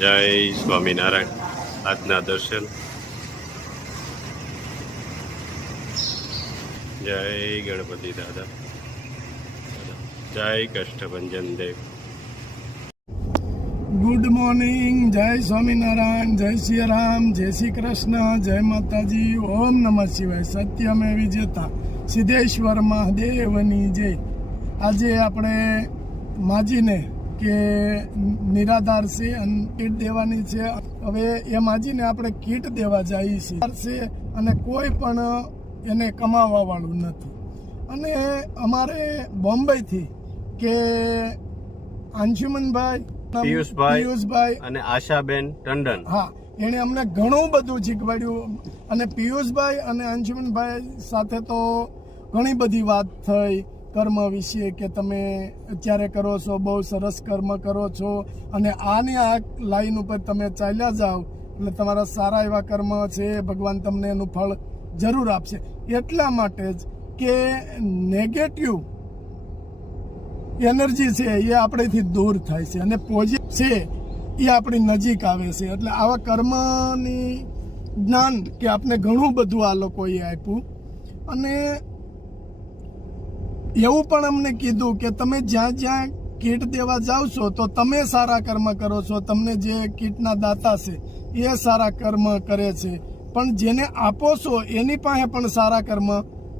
જય સ્વામિનારાયણ. આજના દર્શન. જય ગણપતિ દાદા. જય કષ્ટભંજન દેવ. Good morning. જય સ્વામિનારાયણ. જય શ્રી રામ. જય શ્રી કૃષ્ણ. જય માતાજી. ઓમ નમઃ શિવાય. સત્યમે વિજેતા સિદ્ધેશ્વર મહાદેવની જય. આજે આપણે માજીને કે નિરાધાર છે અને કીટ દેવાની છે. હવે એ માજીને આપણે કીટ દેવા જઈએ છીએ અને કોઈ પણ એને કમાવા વાળું નથી. અને અમારે બોમ્બેથી કે અંશુમનભાઈ, પિયુષભાઈ અને આશાબેન ટંડન, હા, એને અમને ઘણું બધું શીખવાડ્યું. અને પિયુષભાઈ અને અંશુમનભાઈ સાથે તો ઘણી બધી વાત થઈ કર્મ વિશે, કે તમે અત્યારે કરો છો બહુ સરસ કર્મ કરો છો અને આની આ લાઈન ઉપર તમે ચાલ્યા જાઓ એટલે તમારા સારા એવા કર્મ છે, ભગવાન તમને એનું ફળ જરૂર આપશે. એટલા માટે જ કે નેગેટિવ એનર્જી છે એ આપણેથી દૂર થાય છે અને પોઝિટિવ છે એ આપણી નજીક આવે છે. એટલે આવા કર્મની જ્ઞાન કે આપણે ઘણું બધું આ લોકોએ આપ્યું. અને એવું પણ અમને કીધું કે તમે જ્યાં જ્યાં કીટ દેવા જાઓ છો તો તમે સારા કર્મ કરો છો, તમને જે કીટના દાતા છે એ સારા કર્મ કરે છે, પણ જેને આપો છો એની પાસે પણ સારા કર્મ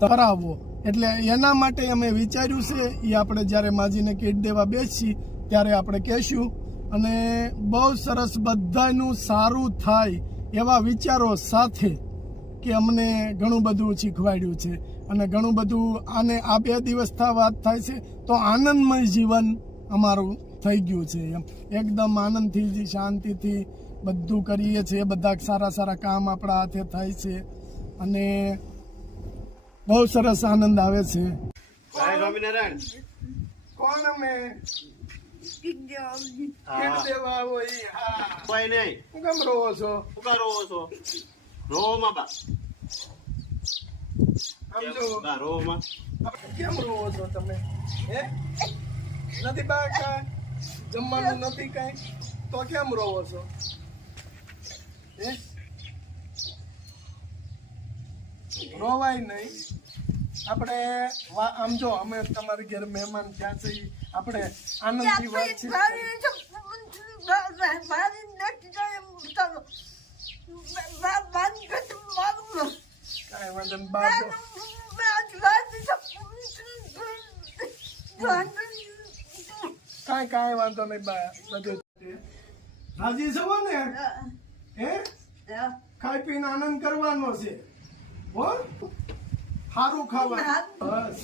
કરાવો. એટલે એના માટે અમે વિચાર્યું છે એ આપણે જ્યારે માજીને કીટ દેવા બેસી ત્યારે આપણે કહેશું. અને બહુ સરસ બધાનું સારું થાય એવા વિચારો સાથે કે અમને ઘણું બધું શીખવાડ્યું છે. અને ઘણું બધું આને આ 2 દિવસ વાત થાય છે તો આનંદમય જીવન અમારું થઈ ગયું છે. એમ એકદમ આનંદથી શાંતિથી બધું કરીએ છીએ. બધા સારા સારા કામ આપણા હાથે થાય છે અને બહુ સરસ આનંદ આવે છે. સ્વામિનારાયણ. કોણ અમે કીટ દેવા આવો ઈ? હા, કોઈ નહીં. હું કેમ રોવો છો? ઉભા રોવો છો? રોવામાં બા. સમજો રોવામાં કેમ રોવો છો તમે? હે, નથી બા કાંઈ જમવાનું નથી કાંઈ તો કેમ રોવો છો? હે, રોવાય નહીં. આપણે આમ જો અમે તમારી ઘેર મહેમાન થયા છે, આપણે આનંદથી વાત છે. કાંઈ વાંધો નહીં બા. કાંઈ વાંધો નહીં બા. બધું રાજી છો ને? હે, ખાઈ પીને આનંદ કરવાનો છે. હો, સારું ખાવા બસ.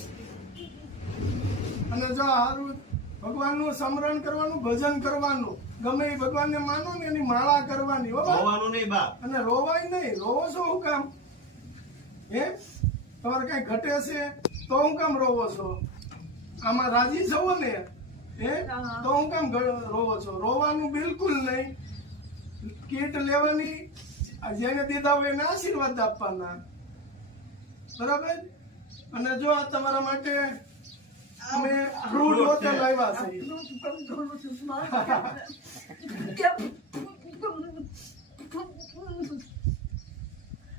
અને જો સારું ભગવાનનું સ્મરણ કરવાનું, ભજન કરવાનું, ગમે એ ભગવાનને માનો ને એની માળા કરવાની. હો બા. રોવાનું નહીં બા. અને રોવાય નહીં. રોવો છો શું કામ? હે, તમારે કઈ ઘટે છે તો હું કામ રોવો છો? આમાં રાજી છો ને? હે, તો હું કામ રોવો છો? રોવાનું બિલકુલ નહીં. કીટ લેવાની, જેને દીધા હોય એને આશીર્વાદ આપવાના. બરાબર? અને જો આ તમારા માટે અમે ફ્રૂટ હોટલ લાવ્યા છે.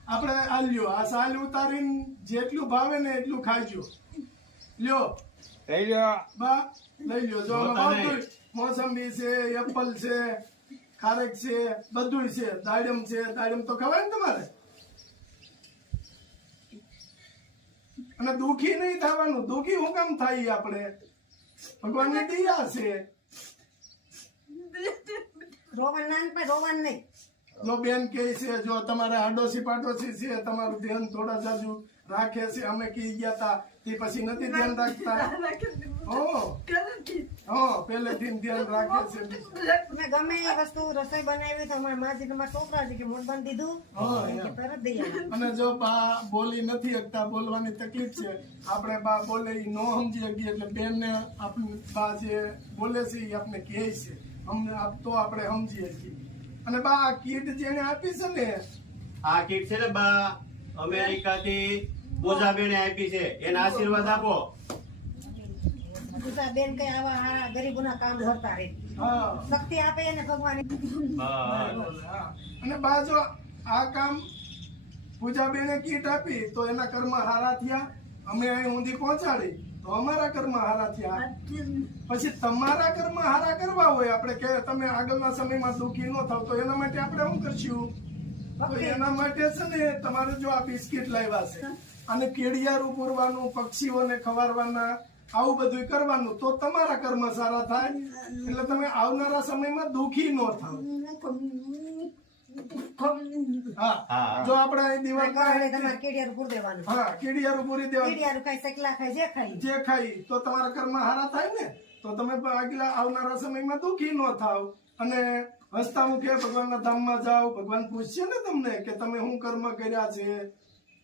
આપણે આ લ્યો, આ સાલ ઉતારીને જેટલું ભાવે ને એટલું ખાઈજો. લ્યો, લઈ લ્યો બા, લઈ લ્યો. જો બધું મોસંબી છે, એપલ છે, ખારેક છે, બધું છે. દાડમ છે. દાડમ તો ખવાય ને તમારે? અને દુખી નહીં થવાનું. દુખી હું કામ થાય? આપણે ભગવાનની દયા છે. રોવાન નહીં. જો બેન કે છે, જો તમારે આડોશી પાડોશી છે, તમારું ધ્યાન થોડા જાજુ રાખે છે. અમે કી ગયા તા તે પછી નથી ધ્યાન રાખતા. પહેલેથી ધ્યાન રાખે છે. મેં ગમે એ વસ્તુ રસોઈ બનાવી તો અમારા માજી તમારા છોકરા છે કે મોઢ બંધ દીધું તરત દઈ આવે. અને જો બા બોલી નથી શકતા, બોલવાની તકલીફ છે. આપણે બા બોલે ઈ નો સમજી શકીએ એટલે બેન ને આપણે બા જે બોલે છે એ આપણે કહે છે અમને તો આપણે સમજીએ છીએ. અને બા આ કીટ જેને આપી છે ને, આ કીટ છે ને બા અમેરિકા થી પૂજાબેને આપી છે. એના આશીર્વાદ આપો. બેન કઈ આવા ગરીબોના કામ કરતા રહે. હા શક્તિ આપે એને ભગવાન. બસ. હા. અને બાજુ આ કામ પૂજાબેને કીટ આપી તો એના કર્મ હારા થયા, અમે અહીં ઊંધી પહોંચાડી તો અમારા કર્મ હારા થયા. પછી તમારા કર્મ હારા કરવા હોય આપણે કે તમે આગળના સમયમાં દુઃખી ન થાવ તો એના માટે આપણે શું કરશું? તો એના માટે છે ને તમારે જો આ બિસ્કિટ લાવ્યા છે અને કેડિયારું પૂરવાનું, પક્ષીઓને ખવારવાના, આવું બધું કરવાનું તો તમારા કર્મ સારા થાય, એટલે તમે આવનારા સમયમાં દુઃખી ન થાવ. હા હા. જો આપણે અહીં દિવાળમાં તમારે કેડિયારું પૂર દેવાનું. હા કેડિયારું પૂરી દેવાનું, કેડિયારું ખાય, સકલા ખાય, જે ખાય. જે ખાઈ તો તમારા કર્મ હારા થાય ને, તો તમે આગલા આવનારા સમયમાં દુઃખી ન થાવ અને હસતા મુખે ભગવાનના ધામમાં જાઓ. ભગવાન પૂછશે ને તમને કે તમે શું કર્મ કર્યા છે,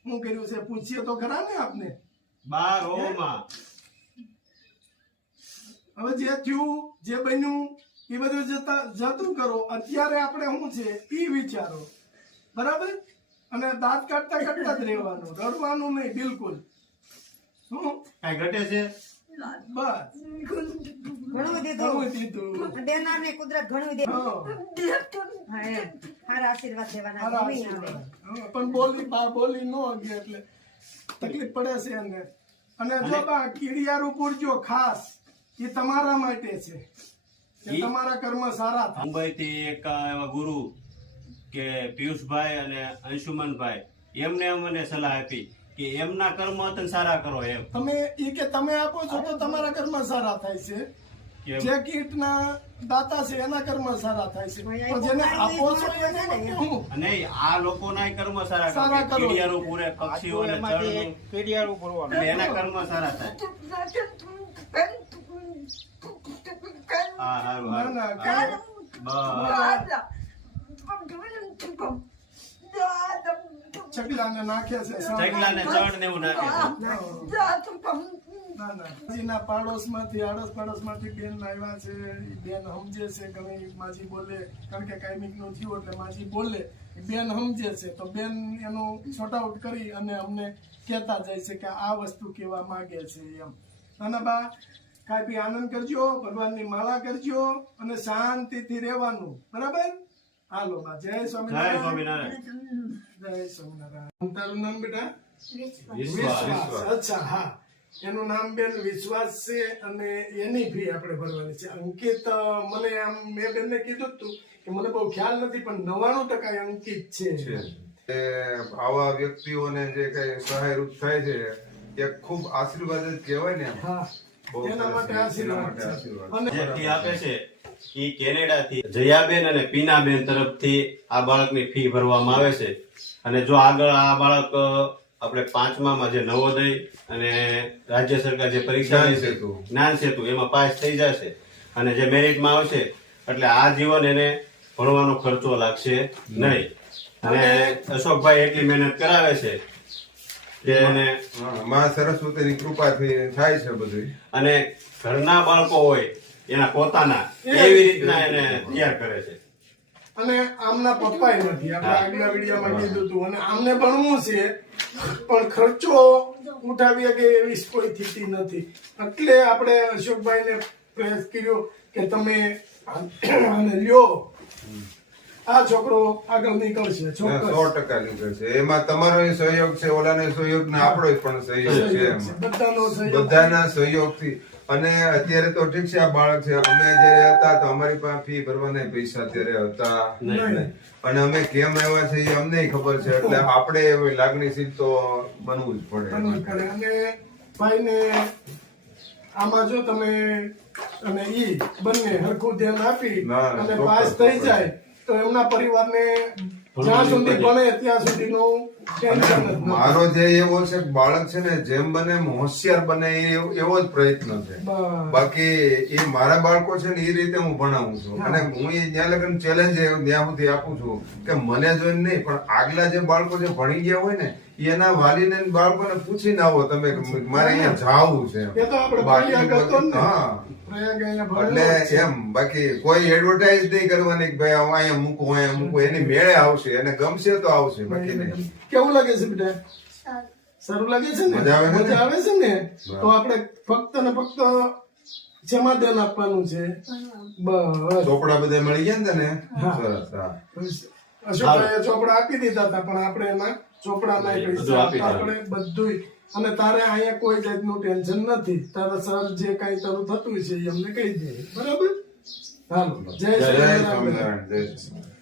શું કર્યું છે, પૂછીએ તો ખરા ને આપને. 12 ઓમાં. હવે જે થયું, જે બન્યું એ બધું જતું કરો. અત્યારે આપણે શું છે એ વિચારો, બરાબર? અને દાંત કાઢતા કાઢતા જ રહેવાનું, રડવાનું નહીં બિલકુલ. શું કાંઈ ઘટે છે? બસ ઘણું દીધું. ઘણું દીધું. દેનારને કુદરત ઘણું દે. હા. હા, એમ. સારા આશીર્વાદ દેવાના. હારા ગમે આશીર્વાદ. આવે. હા, પણ બોલી ન અગે એટલે તકલીફ પડે છે એને. અને જો બા કીડિયારું પૂરજો ખાસ, એ તમારા માટે છે કે તમારા કર્મ સારા થાય. મુંબઈથી એક એવા ગુરુ કે પિયુષભાઈ અને અંશુમનભાઈ એમને મને સલાહ આપી કે એમના કર્મ તમે સારા કરો એમ. તમે ઈ કે તમે આપો છો તો તમારા કર્મ સારા થાય છે. કેમ? જે કીટના દાતા છે એના કર્મ સારા થાય છે, પણ જેને આપો છો એને માટે હું નહીં, આ લોકોના કર્મ સારા સારા કરો. કરો. કીડિયારું પૂરે, પક્ષીઓને ચરનું, કેડિયારું પૂરવાનું. એટલે એના કર્મ સારા થાય. હા, હારું, હારું. ના, ના, હા. બસ. ચકલાને નાખે છે ચકલાને ચણ ને એવું નાખે છે. ના ના માજીના પાડોશમાંથી, આડોશ પાડોશમાંથી બેન આવ્યા છે. ઈ બેન સમજે છે, ઘણી માજી બોલે, કારણ કે કાયમિક નું થયું એટલે માજી બોલે, ઈ બેન સમજે છે તો બેન એનું શોર્ટ આઉટ કરી અને અમને કહેતા જાય છે કે આ વસ્તુ કેવા માંગે છે એમ. નાના બા ખાઈ પી આનંદ કરજો, ભગવાનની માળા કરજો અને શાંતિથી રહેવાનું, બરાબર? હાલો બા, જય જય સ્વામિનારાયણ. સ્વામિનારાયણ. જય સ્વામિનારાયણ. તારું નામ બેટા? વિશ્વાસ. વિશ્વાસ. અચ્છા, હા. એનું નામ બેન વિશ્વાસ છે અને એની ફી આપણે ભરવાની છે. અંકિત મને આમ મેં બેનને કીધું હતું કે મને બહુ ખ્યાલ નથી, પણ 99% અંકિત છે. આવા વ્યક્તિઓને જે કઈ સહાયરૂપ થાય છે એ ખૂબ આશીર્વાદ જ કહેવાય ને. હા, બહુ એના સરસ માટે છે. એના આશીર્વાદ માટે છે. આશીર્વાદ. અને જે ફી આપે છે ઈ કેનેડાથી જયાબેન અને પીનાબેન તરફથી આ બાળકની ફી ભરવામાં આવે છે. અને જો આગળ આ બાળક આપણે 5મામાં જે નવોદય અને રાજ્ય સરકાર જે પરીક્ષા લે છે, જ્ઞાન સેતુ, એમાં પાસ થઈ જશે અને જે મેરિટમાં આવશે એટલે આ જીવન એને ભણવાનો ખર્ચો લાગશે નહીં. અને અશોકભાઈ એટલી મહેનત કરાવે છે કે એને, હા, માં સરસ્વતીની કૃપાથી થાય છે બધું. અને ઘરના બાળકો હોય એના પોતાના એવી રીતના એને તૈયાર કરે છે. અને આમના પપ્પા નથી, આપણે આગલા વિડીયોમાં કીધું હતું. અને આમને ભણવું છે પણ ખર્ચો ઉઠાવી કે એવી કોઈ સ્થિતિ નથી, એટલે આપણે અશોકભાઈને પ્રયાસ કર્યો કે તમે આને લ્યો, આ છોકરો આગળ નીકળશે ચોક્કસ. 100% નીકળે છે. એમાં તમારો સહયોગ છે, ઓલાનો સહયોગ ને આપણો પણ સહયોગ છે. એમાં બધાનો સહયોગ. બધાના સહયોગથી. અને અત્યારે તો ઠીક છે, આ બાળક છે. અમે જયારે હતા તો અમારી પાસે ફી ભરવાના પૈસા અત્યારે હતા નહીં. અને અમે કેમ આવ્યા છે એ અમને ખબર છે, એટલે આપણે એવી લાગણીશીલ તો બનવું જ બનવું પડે. પડે. અને ભાઈને આમાં જો તમે અને ઈ બંને હરખું ધ્યાન આપી ના, અને ચોક્કસ, પાસ થઈ ચોક્કસ. જાય તો એમના પરિવારને જ્યાં સુધી ભણે ત્યાં સુધીનું ટેન્શન જ નથી. મારો જે એવો છે કે બાળક છે ને જેમ બને એમ હોશિયાર બને એવો જ પ્રયત્ન છે. બસ. બાકી એ મારા બાળકો છે ને એ રીતે હું ભણાવું છું. અને હું એ જ્યાં લગન ચેલેન્જ ત્યાં સુધી આપું છું કે મને જોઈને નહીં પણ આગલા જે બાળકો જે ભણી ગયા હોય ને એના વાલીને ને બાળકોને પૂછીને આવો તમે કે મારે અહીંયા જાવું છે. એ તો આપણે બાકી પ્રયાગ હતો ને. હા, પ્રયાગ અહીંયા એટલે ભણેલો જ છે. એમ બાકી કોઈ એડવર્ટાઇઝ નહીં કરવાની કે ભાઈ અહીંયા મૂકું અહીંયા મૂકું. એની મેળે આવશે, એને ગમશે તો આવશે, બાકી નહીં. કેવું લાગે છે બેટા? સારું લાગે છે ને? મજા આવે છે ને? મજા આવે છે ને? તો આપણે ફક્ત ને ફક્ત શેમાં ધ્યાન આપવાનું છે? બસ ચોપડા બધા મળી ગયા ને તને? હા. સરસ, હા. અશોકભાઈએ ચોપડા આપી દીધા હતા, પણ આપણે એના ચોપડા નહીં બધું પૈસા આપી આપણે બધું. અને તારે અહીંયા કોઈ જાતનું ટેન્શન નથી. તારા સર જે કાંઈ તારું થતું છે એ અમને કહી દે. બરાબર? હાલો, જય જય શ્રી રામ. સ્વામિનારાયણ, જય શ્રી રામ.